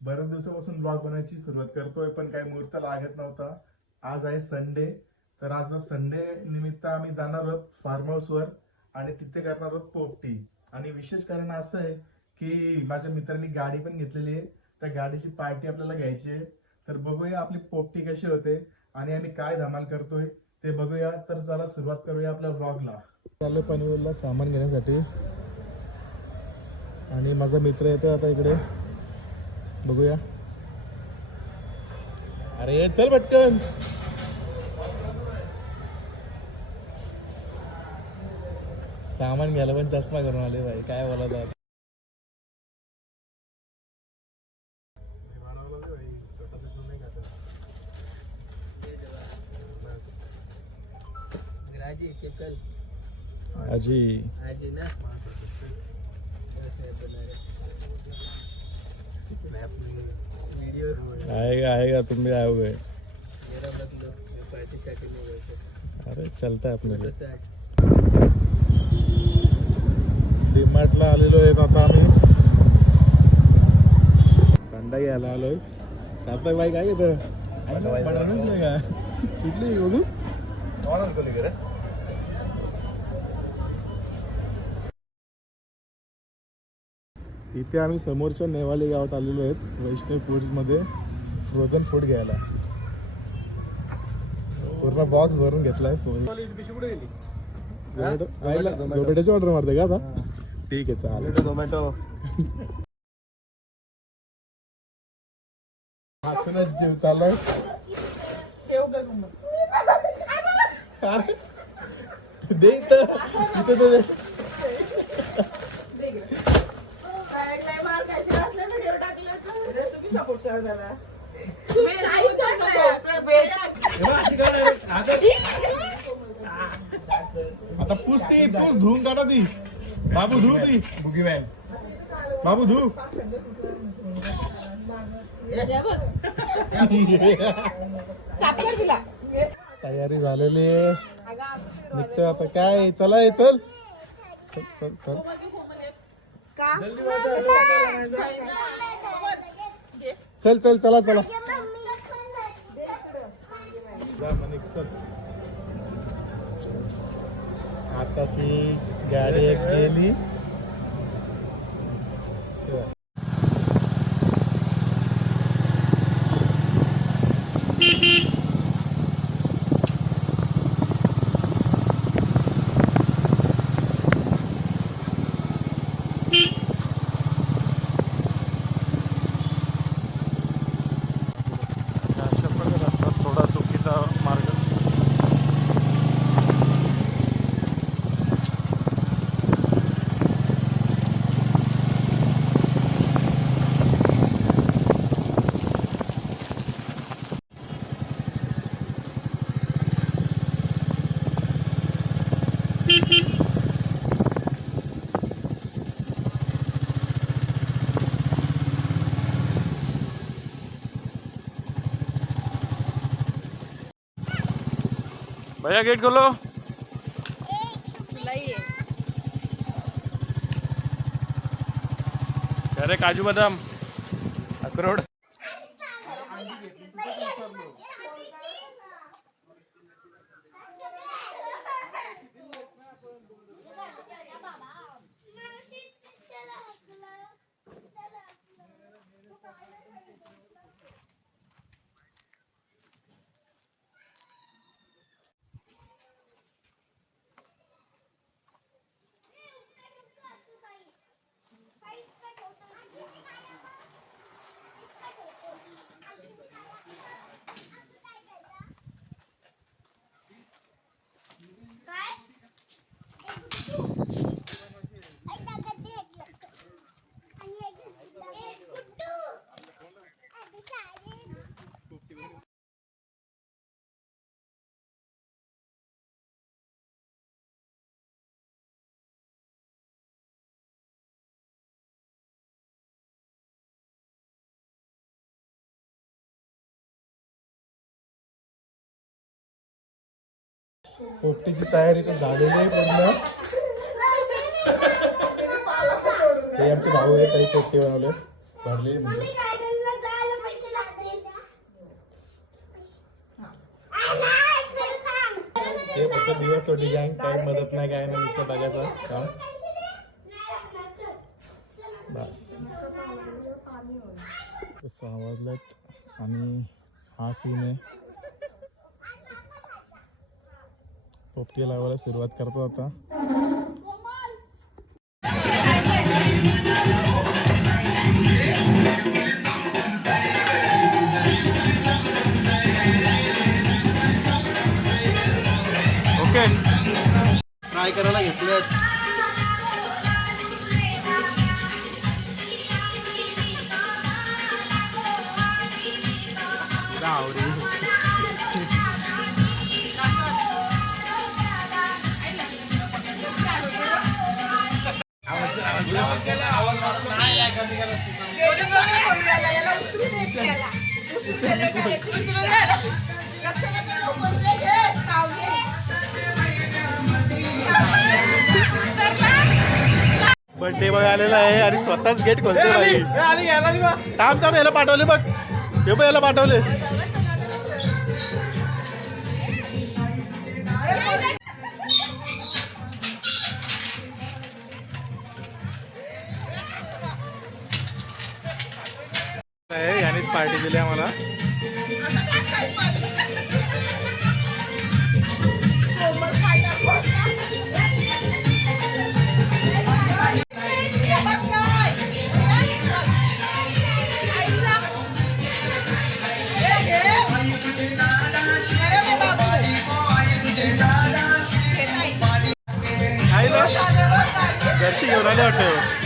बऱ्याच दिवसापासून ब्लॉग बनवायची सुरुवात करतोय, पण काही मुहूर्त लागत नव्हता. आज आहे संडे, तर आज संडे निमित्त आम्ही जाणार आहोत फार्म हाऊसवर आणि तिथे करणार आहोत पोपटी. आणि विशेष कारण असं आहे की माझ्या मित्रांनी गाडी पण घेतलेली आहे, त्या गाडीची पार्टी आपल्याला घ्यायची आहे. तर बघूया आपली पोपटी कशी होते आणि आम्ही काय धमाल करतोय ते बघूया. तर चला सुरुवात करूया आपल्या ब्लॉगला. चालू पनवेलला सामान घेण्यासाठी आणि माझा मित्र येतो आता इकडे, बघूया. अरे चल पटकन. सामान घ्यायला पण चष्मा करून आले भाई, काय बोलत. आजी आजी ना वीडियो आएगा तुम भी आओगे. मेरा मतलब पार्टी शार्टी में गए अरे चलता है अपने थे लिए. आज डीमार्टला आलेलो आहेत आता आम्ही. कांदा घ्यायला आलोय. सार्थक भाई काय घेतं? बनवून का कुठली बघू. इथे आम्ही समोरच्या नेवाली गावात आलेलो आहेत, वैष्णव फूड्स मध्ये फ्रोझन फूड घ्यायला. पूर्ण बॉक्स भरून घेतलाय. झोमॅटोची ऑर्डर मारते का आता? ठीक आहे चालेल. टोमॅटो हसूनच जीव चाललाय. अरे दे इथं दे. आता पूस धुवून काढा ती. बाबू धू ती. बाबू धू. तयारी झालेली आहे, निघतोय आता. काय चला चल चल चल चल. चल चल चला चला. आताशी गाडी एक गेली. भैया गेट खोलो. अरे काजू बदाम अक्रोड. पोपटीची तयारी तर झालेली आहे पूर्ण. हे आमचे भाऊ आहेत, काही पोपटी बनवले भरले म्हणजे. छोटी गँग, काही मदत नाही काय नाही, नुसतं बघायचं काम. बस 6 वाजलेत आणि हा सीन आहे. पोपटी लावायला सुरुवात करतो आता. ओके, ट्राय करायला घेतलेत. बर्थडे बॉय आलेला आहे आणि स्वतःच गेट खोलते बाई. थांब थांब, याला पाठवले बघ, हे बघ याला पाठवले. यानेच पार्टी दिली आम्हाला. घरची घेऊन आले वाटतं.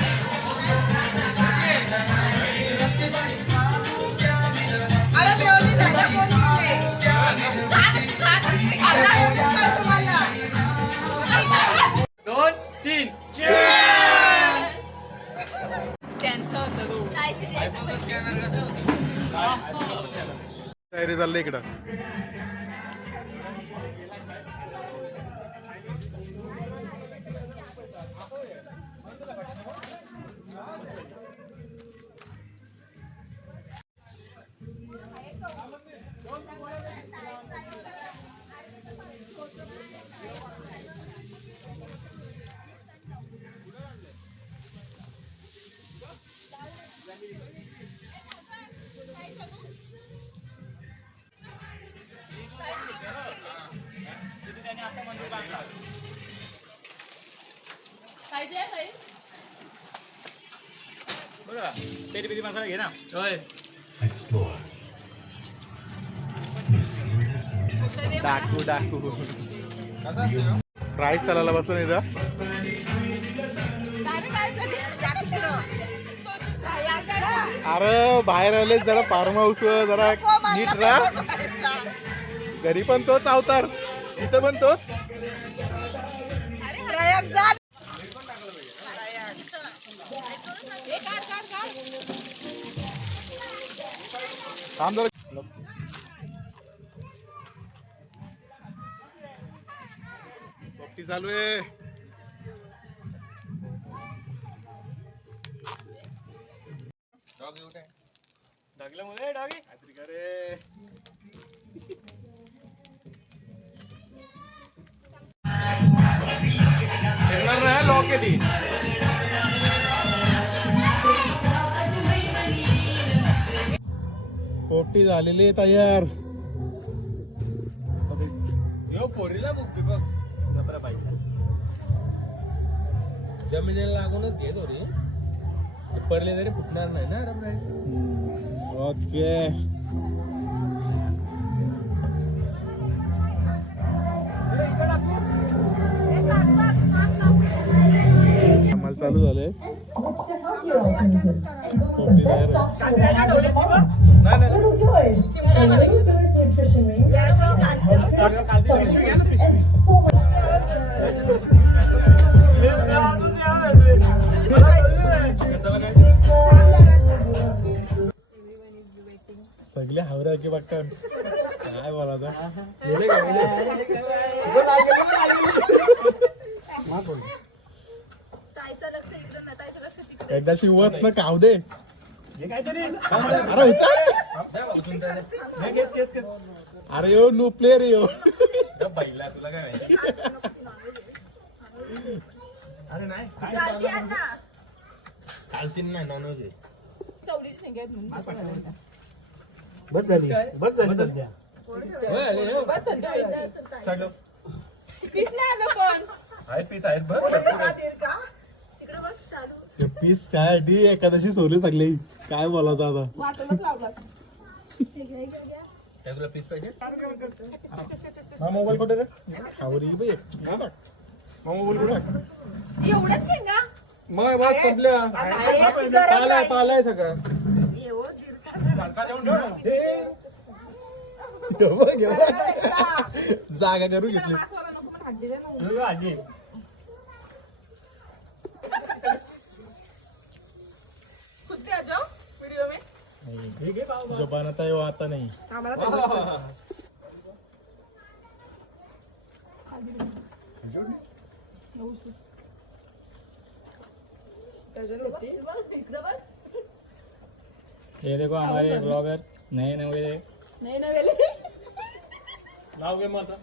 दोन तीन तयारी चालली इकडं. बघा, पेरी पेरी मसाला घे ना. होय, डाकू डाकू प्राईस चालायला बसलो नाही इथं. अरे बाहेर आले जरा फार्म हाऊस वर जरा नीट राहा. घरी पण तोच अवतार, इथं पण तोच. थांब जरा. पोपटी चालू आहे. डागला मुले डागी काहीतरी का रे. ठेवणार नाही लॉक आहे ती. पोपटी झालेली आहे तयार. यो पोरीला बुक बघ नंबर पाहिजे. जमिनीला लागूनच घे थोडी, पडले तरी फुटणार नाही ना रबराई. ओके, आम्हाला चालू झालंय. पोपटी तयार आहे. सगळे हावऱ्या की बघ काय बोलायचं. एकदा शिवत न काव दे. अरे उचल. अरे यो नो प्लेअर यो. तुला काय माहिती अरे नाही चालती आहे ना. चालतील नाही नॉनव्हेज आहे. चवळीची शेंगा आहेत म्हणून बस झाली. बस झाली बस झाली सध्या बस थंडी वाजली असेल काय. चालू पीस नाही आलं पण. आहेत पीस आहेत बस बोलायचं का दीर का? तिकडे बस चालू. पीस काय एकादशी सोडली सगळी काय बोलायचं आता वाटलंच लावलं असं. तुला पीस पाहिजे हा मोबाईल कुठे रे आवरी बाई मोबाईल कुठे एवढ्याच शेंगा मग बस संपल्या पालाय पालाय सगळं जागा करू घेतली वीडियो में जपान आता येऊ आता नाही ये देखो हमारे ब्लॉगर नए नवे नाही नवेले नाव घे मग आता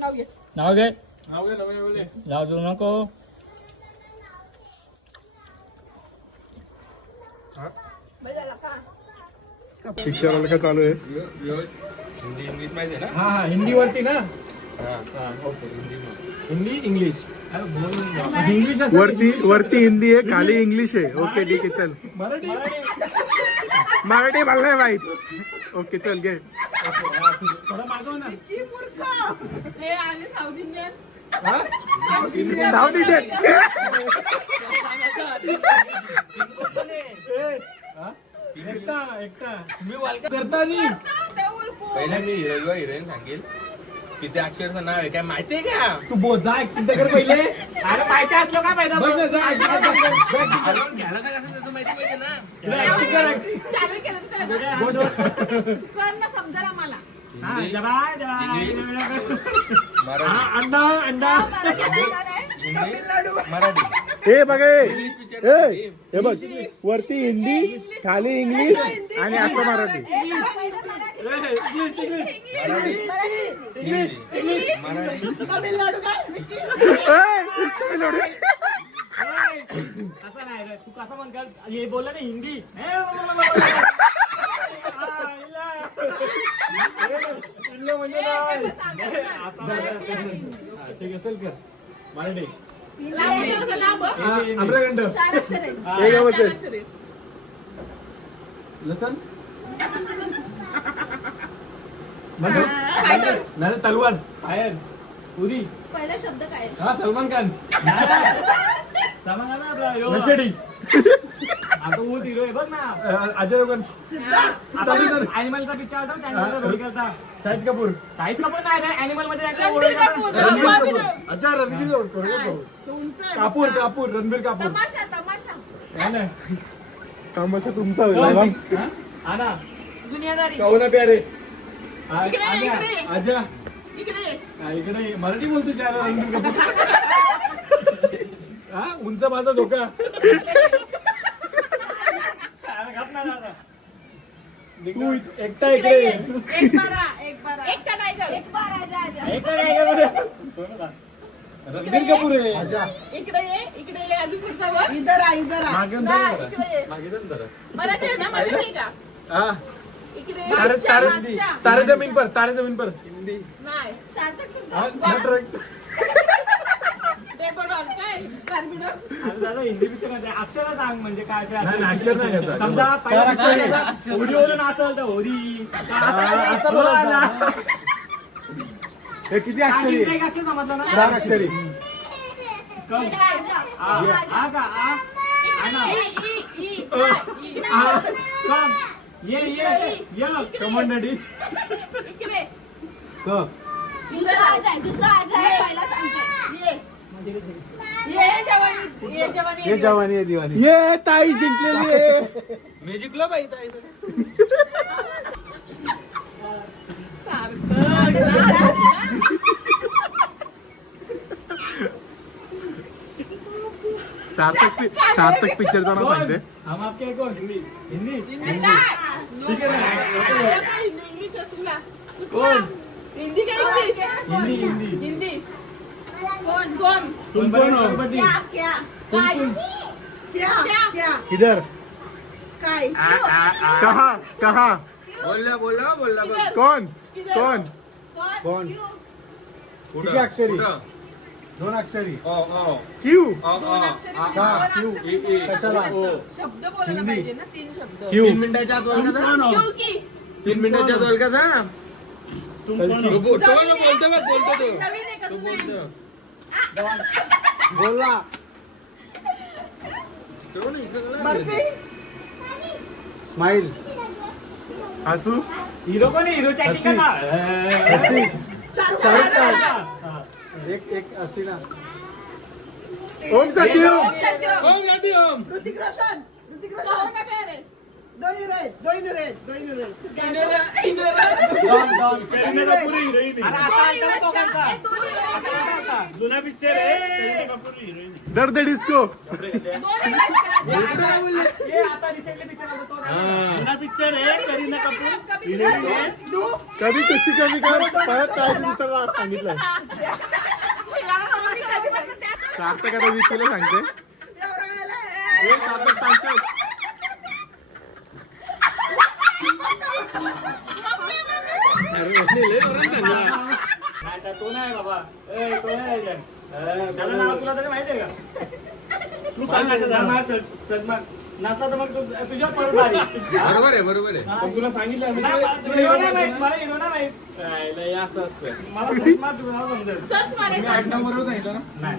नाव घे. नाव घे नाव घे नवीन नवीन नाव देऊ नको बरं झालं का? पिक्चर वाला काय चालू आहे हिंदी इंग्लिश माहिती आहे ना हा हा हिंदीवरती ना हिंदी इंग्लिश इंग्लिश वरती हिंदी आहे खाली इंग्लिश आहे ओके ठीक आहे चल मराठी मला नाही माहित ओके चल घे थोडं मागव ना किती मूर्ख. हे आले साऊथ इंडियन. साऊथ इंडियन एकटा एकटा तुम्ही वालका करता नाही ते उलपू. पहिला मी हिरो हिरोईन सांगेल किती अक्षरचं नाव आहे काय माहितीये का तू जा ऍक्टिंग कर पहिले अरे माहिती असलं काय पाहिजे बघ ना जा घ्यायला काय असेल त्याचं माहिती पाहिजे ना ऍक्टिंग कर ऍक्टिंग चालू केलं तर कर ना समजायला आम्हाला. हिंदी इंग्लिश मराठी अंडा अंडा हिंदी मराठी हे बघ इंग्लिश पिक्चर हे बघ वरती हिंदी खाली इंग्लिश आणि असं मराठी इंग्लिश मराठी तमिळनाडू काय? तमिळनाडू. असं नाही रे तू कसं म्हणतात हे बोलला ना हिंदी म्हणजे ठीक आहे चल कर मराठी आम्रखंड चार अक्षर आहे. हे काय बोलते? लसन नाही तलवार फायर पुरी पहिला शब्द काय आहे? हा सलमान खान सलमान खान आपला नशेडी आता ऊस हिरो आहे बघ ना अजय देवगण अॅनिमलचा पिक्चर होता त्यानंतर रोल करता शाहिद कपूर नाही रे अॅनिमल मध्ये रणबीर कपूर. अच्छा रणबीर तो उंच आहे. कापूर रणबीर कापूर तमाशा तमाशा. तमाशा तुमचा होईल ना? हा ना दुनियादारी. कहो ना प्यारे इकडे, इकडे. आजा इकडे इकडे मराठी बोलतो त्याला रणबीर कपूर हा उंच माझा धोका तू एकटा इकडे एक बारा एकटा नाही कर. एक बारा रणबीर कपूर आहे इकडे ये आधी पुढचा वर. इधर आ मागे ना, इकडे ये. मागे जरा मराठी आहे ना मराठी का हा इकडे तारे जमीन पर नाही सार्थक हा, तुमचा. नटरंग. ते पण काय कार्बिडो. अरे दादा हिंदी पिक्चर मध्ये अक्षर सांग म्हणजे काय ते अक्षर नाही समजा होरी वरून असेल तर होरी असं बोलायला हे किती अक्षरी आहे? एक अक्षर समजलं ना 4 अक्षरी कम आ का आ ना कम ये कमांडडी इकडे क दुसरा आज आहे पहिला सांगते. ये जवानी आहे दिवाणी ये ताई जिंकलेली आहे मी जिंकलो बाई सार्थक पिक्चरचं नाव सांगते हम आपके कौन हिंदी ठीक आहे कौन हिंदी का इंग्लिश हिंदी हिंदी कोण तुम कौन हो? क्या क्या काय क्या क्या इधर काय कहा कहा बोलला बघ. कौन किधर? कौन कौन कुठं? किती अक्षरी? कुठं? दोन अक्षरी अ, अ, क्यू अ, दोन अ. अक्षरी हा, दोन क्यू. अक्षरी कशाला? शब्द बोलायला पाहिजे ना 3 शब्द क्यू 3 मिनिटाच्या आत बोल का जा? क्यों की 3 मिनिटाच्या आत बोल का जा? तुम कौन हो? तो बोलतो तो. नवीन आहे का तो तुम्ही बोलतो. बोलला तो नाही, इकडं गेला. बर्फी स्माइल हसू हिरो कोण आहे? हिरोची ऍक्टिंग का? हसी शाहरुख खान हा. एक हसी ना ओम सत्य ओम ओम शांती ओम. ऋतिक रोशन कौन का प्यार है दोन हिरो आहेत करीना कपूर हिरोईन आहे. आता आयटम दोघांचा. जुना पिक्चर आहे करीना कपूर हिरोईन आहे. दर्द डिस्को हे आता रिसेंटली पिक्चर आला तो ना. जुना पिक्चर आहे करीना कपूर हिरोईन आहे. कभी कशी कमी कर परत काय दुसरा सांगितलं सार्थक आता विकीला सांगते हे सार्थक सांगते नाही तर तो नाही बाबा तो नाही त्याचं नाव तुला तरी माहिती आहे का? तू सांग सर्च मार नसला तर मग तुझ्या परत आली. बरोबर आहे. पण तुला सांगितलं हिरो नाही माहित मला हिरो नाही माहित असं असतं मला सर्च मार तुझं नाव समजेल. सर्च मारायचं आडनाव बरोबर सांगितलं ना? नाही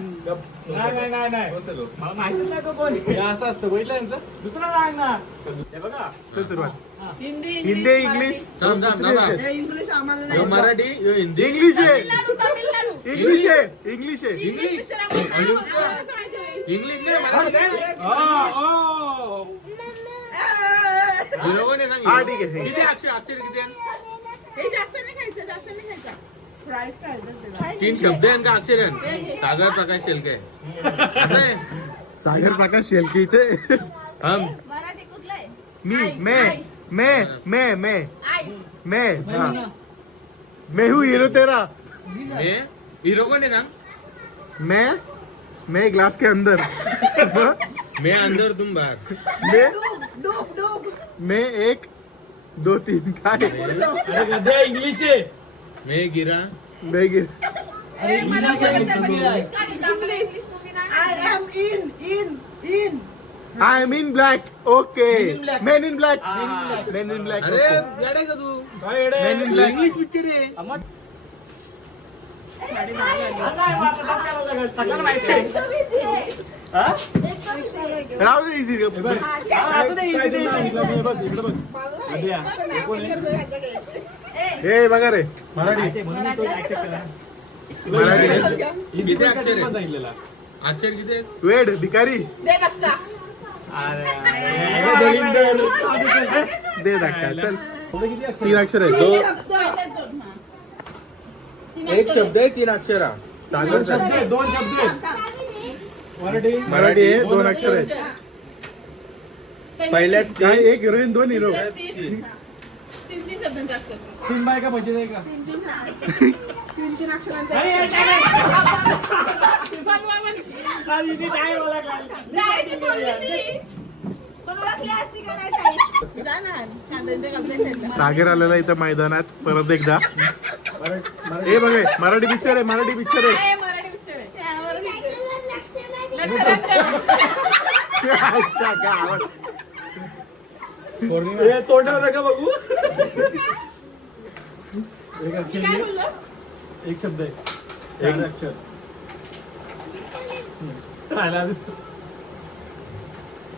मला माहितीच नाही तो कोण आहे. असं असतं बघितलं यांचं. दुसरा सांग ना हे बघा चल सुरुवात हिंदी हिंदी इंग्लिश थांब. इंग्लिश आम्हाला ह्यो नाही मराठी ह्यो हिंदी. इंग्लिश आहे तामिळनाडू इंग्लिश आहे इंग्लिश आहे इंग्लिश पिक्चर आम्हाला माहिती आहे. इंग्लिश नाही मराठी काय? हिरो कोण आहे सांग? हा, ठीक आहे. किती अक्षर किती आहे? हे जास्त नाही खायचं फ्राईज काय 3 शब्द आहे का अक्षर आहे? सागर प्रकाश शेलके असं आहे. सागर प्रकाश शेलके इथे हम मराठी कुठलं आहे मैं आई मैं हूँ हीरो तेरा हिरो कोण आहे सांग? मैं ग्लास के अंदर मैं अंदर तुम बाहर. डूब मैं 1 2 3 काय अरे गद्या इंग्लिश आहे. मैं गिरा. मैं गिर English movie I am in I am in black okay men in black men in black अरे येडे का तू? काय येडे? Men in black English picture आहे. सगळ्यांना माहिती आहे. हा? राहू दे इझी असं नाही, easy ते easy. बघ इकडे बघ. हे बघा रे माहिती आहे, म्हणून तो accept केला. मराठी आहे. Easy किती पण अक्षर कधी आहे? पण सांगितलेला. अक्षर किती आहे? वेड भिकारी दे धक्का दे धक्का चल 3 अक्षर आहे एक शब्द आहे 3 अक्षर आहे. सागर प्रकाश. दोन शब्द आहेत. मराठी आहे 2 अक्षर आहेत पहिल्यात काय 1 हिरोईन 2 हिरो 3 शब्दांचे अक्षर 3 बायका पाहिजे आहे का? 3 अक्षरांचे अरे, हे काय बनवा. नाही, ती नाही ओळखला. Direct बोलली ती. पण ओळखली असती का नाही ताई? जा ना, कांद्याच्या गावच्या साईडला. सागर आलेला इथं मैदानात परत एकदा हे बघा मराठी पिक्चर आहे मराठी पिक्चर आहे हे मराठी picture आहे. हे आम्हाला picture. अच्छा, काय आवड. हे तोंडावर नका बघू. एक अक्षर काय घे. बोललो? एक शब्द आहे 4 अक्षर. राहिला दिसतो.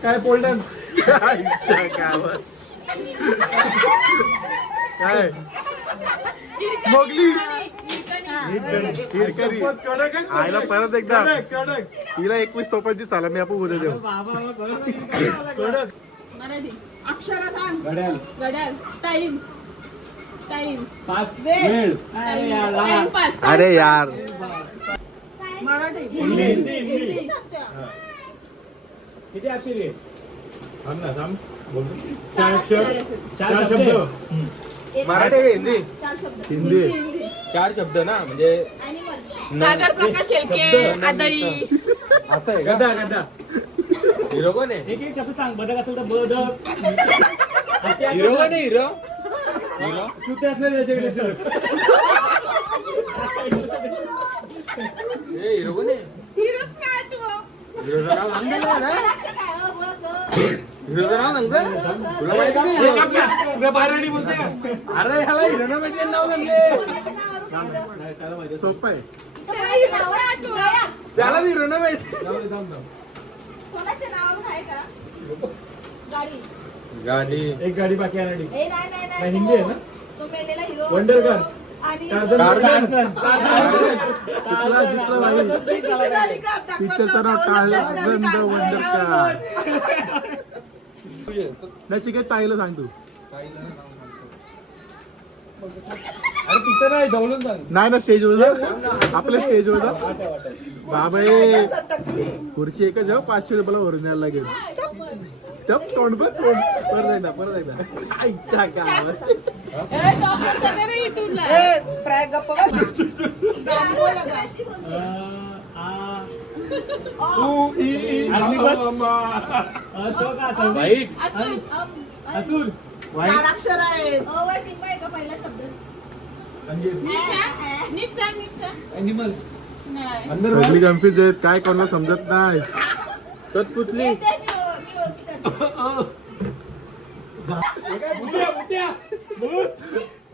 काय पोल डान्स? अच्छा, काय आवड. काय मोगली हिरकरी आईला परत एकदा हिला 21 तोपांची सलामी आपण उद्या देऊ मराठी अक्षर सांग. घड्याळ. घड्याळ टाइम पास वेळ. वेळ. टाइम पास अरे यार मराठी हिंदी. किती अक्षर आहे? थांब ना थांब बोलतो. 4 अक्षर 4 शब्द. मराठी आहे हिंदी? 4 शब्द हिंदी. 4 शब्द ना म्हणजे Animal. सागर प्रकाश शेळके आदई असं आहे गदा गदा हिरो कोण आहे? एक शब्द सांग. बदक असेल तर बदक. हत्ती असेल हिरो तर- कोण आहे? हिरो हिरो चुटे असले त्याच्याकडे शिल्लक. हिरो कोण आहे? हिरोच काय तू हिरोचं नाव सांगतो ना. लक्ष काय हो, बघ. हिरोचं नाव सांगतो तुला माहिती आहे हे का? आपल्या- आपल्या बाराडी बोलते का? अरे ह्याला हिरोनं माहिती आहे नाव सांगले. कोणाच्या नावावरून काय? नाही, त्याला माहिती आहे. सोपं आहे. कोणाच्या नावावरून काय? त्याला हिरोनं माहिती. जाऊ दे, थांब, थांब. कोणाच्या नावावर आहे का गाडी? गाडी एक गाडी बाकी आहे रेडी. ए नाही नाही नाही, नाही हिंदी आहे ना? तो मेलेला हिरो वंडरकर. असतो. आणि टार्झन. टार्झन. जिंकला जिंकला भाई. पिक्चरचं नाव टार्झन द वंडर कार. नाही चिकेत ताईला सांग तू. अरे तिथं नाही जवळून सांग. नाही ना स्टेजवर जा. आपल्या स्टेजवर जा. वाट्या, वाट्या. बाबा खुर्ची एकच आहे 500 रुपयाला भरून द्यायला लागेल. तप तोंड पण परत एकदा परत एकदा आईच्या गावात. आणि पण असं का असं? वाईट. असूर. चार अक्षर आहेत वर टिंब आहे का पहिला शब्द? अंजीर. नीट सांग नीट सांग. ॲनिमल. नाही अंदर सगळी कन्फ्युज आहेत काय कोणाला समजत नाही. तत्पुतली. ते मी ओळखी करते. भुत्या, भुत्या.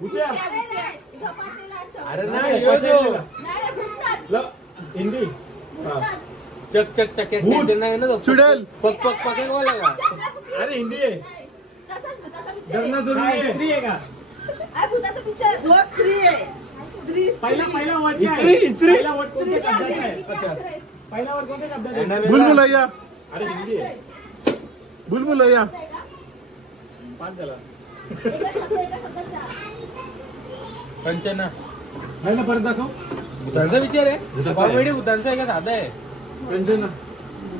भुत्या. अरे नाही, झपाटलेला शब्द. अरे नाही ह्यो जो. नाही, भुतात. ल- हिंदी. भुतात. चक चक चक भूत. ते नाही ना तो. चुडेल. पक पक पक बोला का? अरे हिंदी आहे. तसाच भुताचा picture आहे. धरणा जरूर आहे. स्त्री आहे का? अरे भुताचा picture. हो, स्त्री आहे. स्त्री पहिला स्त्री. पहिला वर्ड काय? इस्त्री, इस्त्री. पहिला वर्ड कोणत्या स्त्रीचे शब्दाचा अक्षर आहे? किती अक्षर आहेत? पहिला वर्ड कोणत्या शब्दाचा यांना आहे? वेगळा. बुलबुलैया अरे हिंदी आहे. बुलबुलैया. आहे का? पाच झाला. एका शब्दाचा. कंचना. नाही ना, परत दाखव. भूतांचा विचार आहे. भूतांचा आहे. कॉमेडी भूतांचा आहे का साधा आहे? कंचना.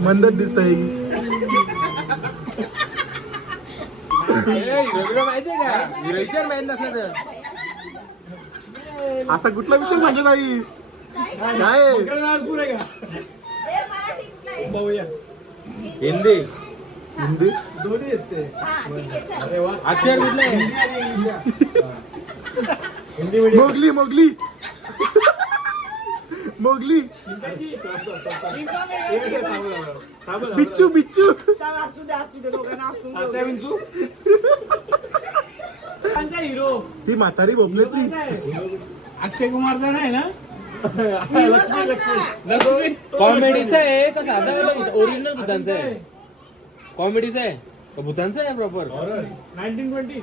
मंदत दिसतंय. हिरोला माहिती आहे का? हिरो विचार माहित नसलं तर. असा कुठला विचार सांगत आई काय आहे? नागपूर आहे का? ए, मराठीत नाही. पाहूया. हिंदी. हिंदी दोन्ही आहेत ते. हा, ठीक आहे, चल. अरे वा. अक्षर कुठलं आहे? Hindi medium. Mowgli Mowgli Mowgli बिच्चू बिच्चू. असू दे दोघांना असू हिरो. ही म्हातारी बोबले ती. अक्षय कुमारचा नाही ना? लक्ष्मी लक्ष्मी. कॉमेडीचा आहे का साधा ओरिजिनल भूतांचा आहे? कॉमेडीचा आहे का भूतांचा आहे प्रॉपर? 1920.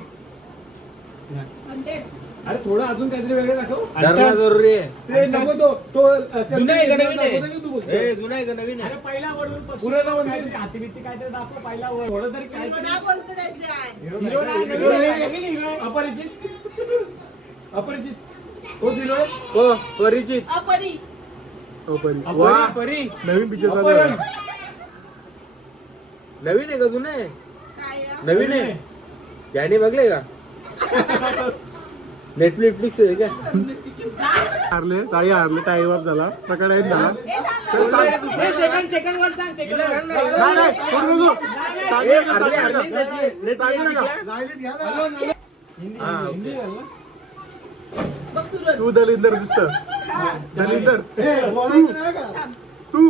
कंटेंट. अरे थोडं अजून काहीतरी वेगळं दाखव. धरणा जरुरी आहे. ते नको तो जुना आहे का नवीन दाखवतो की तू बोलतो? आहे? जुना आहे का नवीन अरे आहे? पहिला वर्ड पुराणा वर्ड हाती बित्ती काहीतरी दाखव. पहिला वर्ड थोडं तरी काय हिरोडा बोलतो त्याच्या. हिरो नाही, नवीन हिरो आहे. अपरिचित. अपरिचित. तो हिरो आहे. हो परिचित. अपरी. ओ परी. अपरी, वा परी. नवीन पिक्चर अपहरण. चालू नवीन आहे का जुना आहे? काय आहे? नवीन आहे. याने बघले का? नेटफ्लिक्स आहे का? हारले ताई हारले टाइम अप झाला सकाळी एक झाला. चल, सांग. सेकंड वर्ड सांग. Second word. नाही नाही करू नको. सांगू नका, सांगू नका. सांगू नका. हा, हिंदी ओके. आहे ना? बघ सुरत. तू दलिंदर दिसत. दलिंदर तू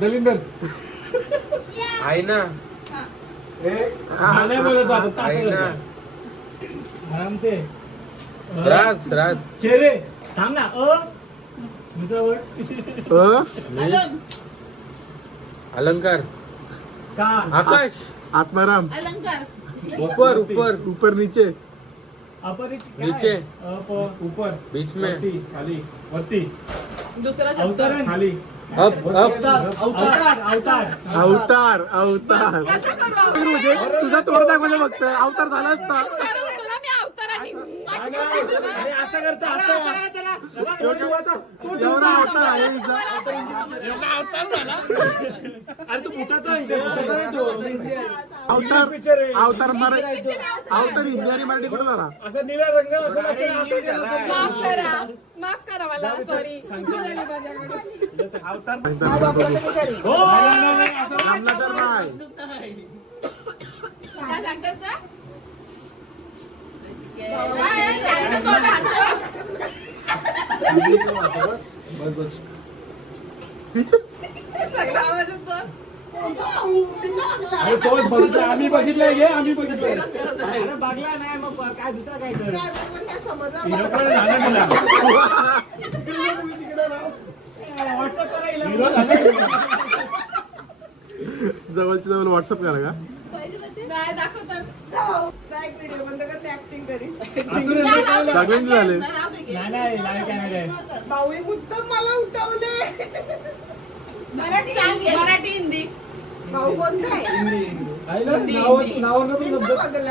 दलिंदर. आहे ना. हा, नाही बोलत आपण. आहे ना. आराम से. त्रास त्रास. चेहरे. थांब ना. दुसरा वर्ड. अलंग. अलंकार. का. आकाश. आत्माराम. अलंकार. ऊपर ऊपर. ऊपर नीचे. अपरिचित काय? नीचे. ऊपर. बीच में. वरती. खाली. वरती. दुसरा शब्द. अवतरण. खाली. Up up. अवतार. अवतार. अवतार अवतार. म्हणजे तुझा तोड दाखवलं फक्त अवतार झाला असता. तुला मी अवताराने. अरे असं करता असं. एवढा अवतार आहे हिचा. अरे तू भूताचा आहे, ते भूताचा नाही तो. अवतार मराठी, अवतार हिंदी आणि मराठी कुठं झाला? असं निळा रंग असं नसेल, असं केलं तर. माफ करा मला सॉरी अवतार हो, नाही, नाही, असं जमला तर नाही. काय सांगतात ना? काय सांगतो तो डान्सर? सगळा आवाज येतो. अरे तोच बघितलं, आम्ही बघितलंय घे, आम्ही बघितलंय. अरे बघला नाही मग काय दुसरा काय कर. हिरो पण झाला तुला. व्हॉट्सअप करा हिला. हिरो झाला. जवळची जवळ व्हॉट्सअप करा का? नाही दाखवतात. नाही व्हिडिओ बंद करते ऍक्टिंग करी. सगळ्यांचे झाले. नाही नाही लाईव्ह कॅमेरा आहे. भाऊ मुद्दाम मला उठवले. मराठी हिंदी भाऊ कोणता आहे?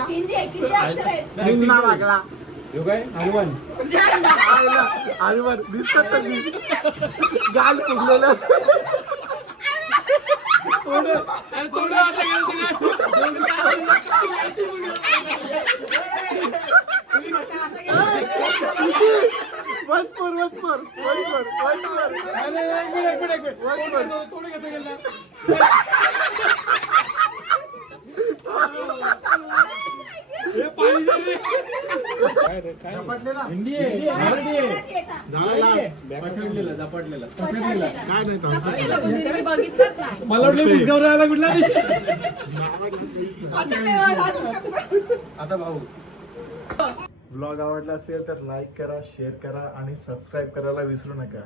हिंदी आहे. किती अक्षर आहेत? निन्ना वागला. ह्यो काय हनुमान. आणि वर दिसतात तशी गाल फुगलेलं. Once more. हिंदी आहे, मराठी आहे. झपाटलेला. काय नाही थांबतो. मी बघितलंच नाही. मला वाटलं पुसगाव राहायला कुठला नाही. आता भाऊ व्लॉग आवडला असेल तर लाईक करा, शेअर करा आणि सबस्क्राईब करायला विसरू नका.